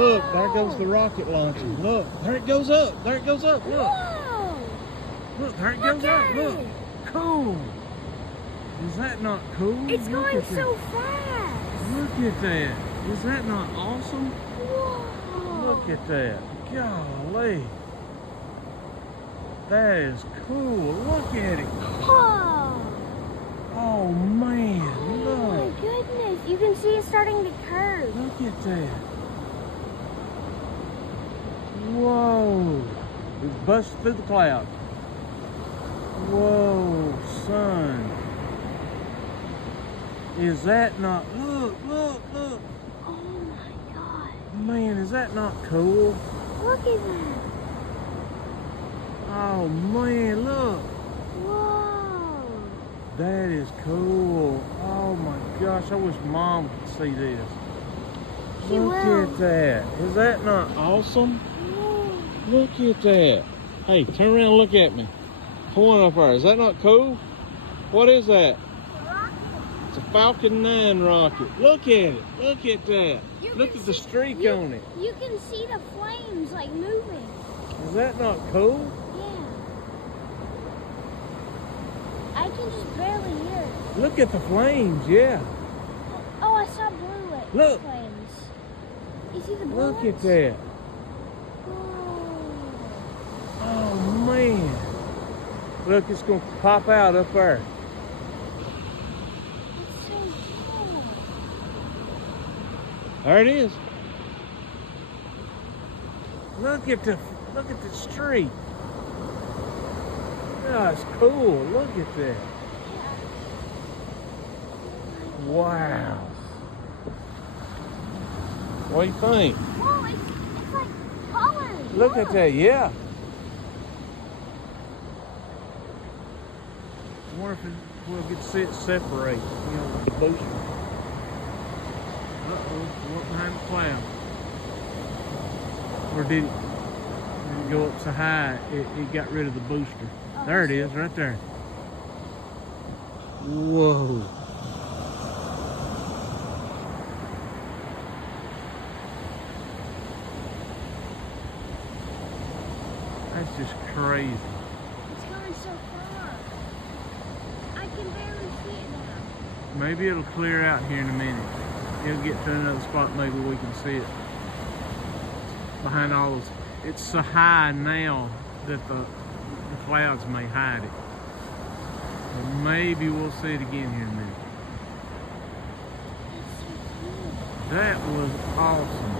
Look, there goes the rocket launcher. Look, there it goes up. There it goes up. Look. Whoa! Look, there it goes up. Look. Cool. Is that not cool? It's Look going at that. so fast. Look at that. Is that not awesome? Whoa! Look at that. Golly. That is cool. Look at it. Whoa! Oh, man. Oh Look. my goodness. You can see it starting to curve. Look at that. Whoa. It busted through the clouds. Whoa, son. Is that not... Look, look, look. Oh my God. Man, is that not cool? Look at that. Oh, man, look. Whoa. That is cool. Oh, my gosh. I wish Mom could see this. She Look will. at that. Is that not awesome? Whoa. Look at that. Hey, turn around and look at me. Point up there. Is that not cool? What is that? It's a Falcon 9 rocket. Look at it. Look at that. Look at the streak on it. You can see the flames like moving. Is that not cool? Yeah. I can just barely hear it. Look at the flames, yeah. Oh, I saw blue Look. flames. You see the blue Look at ones? that. Whoa. Oh, man. Look, it's going to pop out up there. It's so cool. There it is. Look at the street. That's cool. Look at that. Wow. What do you think? Whoa, it's like colors. Look at that, yeah. I wonder if we'll get to see it separate, you know, with the booster. Uh-oh, what behind the cloud? Or did it go up so high, it got rid of the booster? Oh, There it is, right there. Whoa. That's just crazy. It's going so far. I can barely see it now. Maybe it'll clear out here in a minute. It'll get to another spot, maybe we can see it. Behind all those. It's so high now that the clouds may hide it. But maybe we'll see it again here in a minute. It's so cool. That was awesome.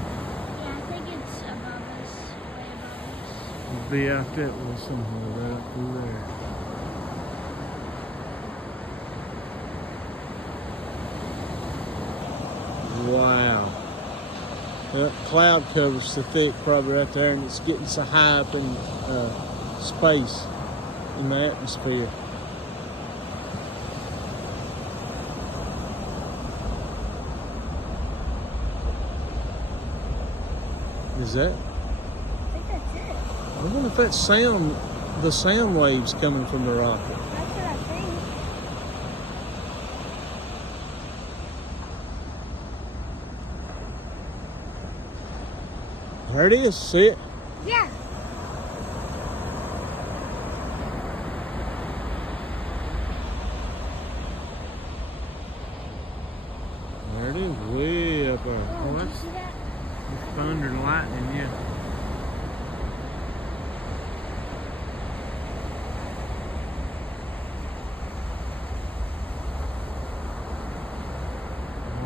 Yeah, I think it's above us, way above us. It'll be out that way somewhere, right up through there. Wow. That cloud cover's so thick probably right there, and it's getting so high up in space, in the atmosphere. Is that? I think that's it. I wonder if that's the sound waves coming from the rocket. That's what I think. There it is, see it? Yeah. There it is, way up there. Oh, Oh, did you that's see that? thunder and lightning, yeah.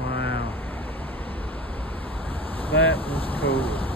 Wow. That was cool.